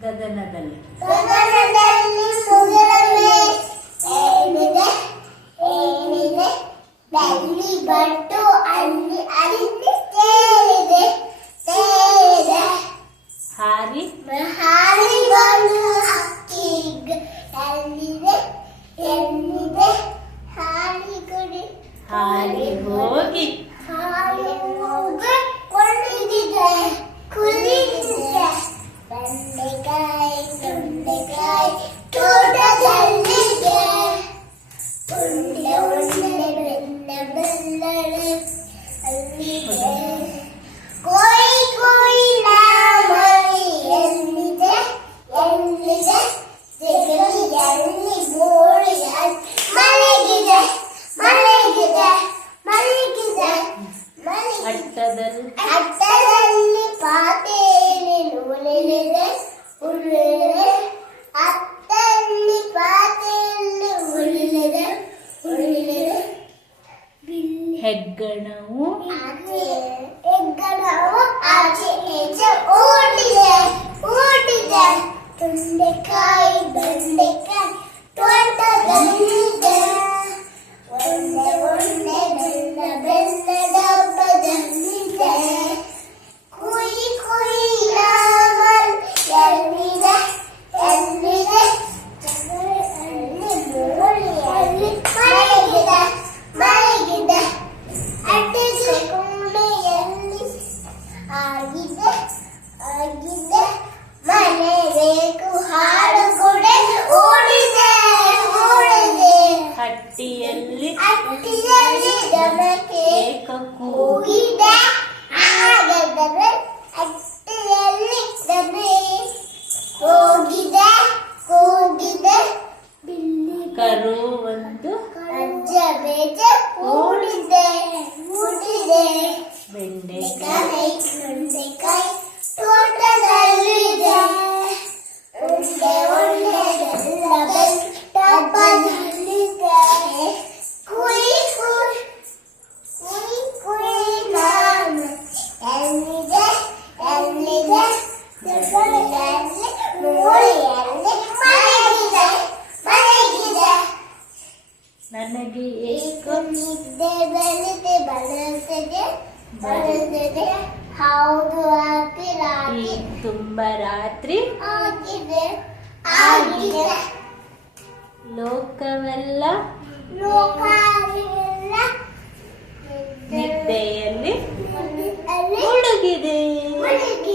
ಗಗನದಲ್ಲಿ but ಅಲ್ಲಿ ಅಲ್ಲಿ ಸೇರಿದೆ ಸೇರಿದೆ ಹಾರಿ ಹಾರಿ ಬಂದು ಹಕ್ಕಿಗೆ ಎಲ್ಲಿದೆ ಎಲ್ಲಿದೆ ಹಾರಿ ಗುಡಿ ಹಾರಿ ಹೋಗಿ ಹಾರಿ ಹೋಗಿ ಕುಳಿದಿದೆ ಕುಳಿದಿದೆ ಬೆಂಡೆಕಾಯಿ ಬೆಂಡೆಕಾಯಿ ತೋಟದಲ್ಲಿದೆ ಉಂಡೆ ಉಂಡೆ ಬೆಲ್ಲ ಬೆಲ್ಲಡೆ ಅಲ್ಲಿದೆ ಕೋಯಿ ಕೋಯಿ ನಾಮರಿ ಎಲ್ಲಿದೆ ಎಲ್ಲಿದೆ ಜಗಲಿ ಎಲ್ಲಿ ಬೋಳಿ ಮಲಗಿದೆ ಮಲಗಿದೆ ಮಲಗಿದೆ ಅಟ್ಟದಲ್ಲಿ ಅಟ್ಟದಲ್ಲಿ ಪಾತೆಯಲ್ಲಿ ಉಳಿಲಿದೆ ಉಳಿಲಿದೆ ಅಟ್ಟಲ್ಲಿ ಪಾತೆಯಲ್ಲಿ ಉಳಿಲಿದೆ ಉಳಿಲಿದೆ ಹೆಗ್ಗಣವು ಹೆಗ್ಗಣವು ಆಚೆ ಈಚೆ ಓಡಿದೆ ಓಡಿದೆ ತೊಂಡೆಕಾಯಿ ಬೆಂಡೆಕಾಯಿ ತೋಟದಲ್ಲಿದೆ ಒಂದೆ ಒಂದೆ ಬೆಲ್ಲ ಬೆಲ್ಲ ಡಬ್ಬದಲ್ಲಿದೆ ಕುಯಿ ಕುಯಿ ನಾಮಲ್ ಎಲ್ಲಿದೆ ಎಲ್ಲಿದೆ ಅಲ್ಲಿ ಮೂಲೆಯಲ್ಲಿ ಮಲಗಿದೆ ಮಲಗಿದೆ ಅಡ್ಡದ ಕೋಣೆಯಲ್ಲಿ ಆಗಿದೆ ಆಗಿದೆ ಮನೆ ಬೇಕು ಹಾಡು ಕೊಡೆ ಓಡಿದೆ ಓಡಿದೆ ಹಟ್ಟಿಯಲ್ಲಿ ಅಟ್ಟಿಯಲ್ಲಿ ದನಕ್ಕೆ ಕೂಗಿದೆ ಹಾಗಾದರೆ ಅಟ್ಟಿಯಲ್ಲಿ ದನ ಹೋಗಿದೆ ಹೋಗಿದೆ ಬಿಲ್ಲಿ ಕರು ಒಂದು ಅಜ್ಜ ಬೇಜ ಓಡಿದೆ ಓಡಿದೆ ಬೆಂಡೆಕಾಯಿ ಬೆಂಡೆಕಾಯಿ ತೋಟದಲ್ಲಿದೆ ಉಂಡೆ ಉಂಡೆ ಬೆಲ್ಲ ಬೆಲ್ಲ ಡಬ್ಬದಲ್ಲಿದೆ ಕುಯಿ ಕುಯಿ ಕುಯಿ ಕುಯಿ ನಾನು ಎಲ್ಲಿದೆ ಎಲ್ಲಿದೆ ಜಗಲಿಯಲ್ಲಿ ಮೂಲೆಯಲ್ಲಿ ಮಲಗಿದೆ ಮಲಗಿದೆ ನನಗೆ ಏಕೋ ನಿದ್ದೆ ಬೆಳೆದೆ ಬರುತ್ತದೆ ಬರುತ್ತದೆ ಹೌದು ರಾತ್ರಿ ರಾತ್ರಿ ತುಂಬ ರಾತ್ರಿ ಆಗಿದೆ ಆಗಿದೆ ಲೋಕವೆಲ್ಲ ಲೋಕವೆಲ್ಲ ನಿದ್ದೆಯಲ್ಲಿ ಅಲ್ಲಿ ಮುಳುಗಿದೆ ಮುಳುಗಿದೆ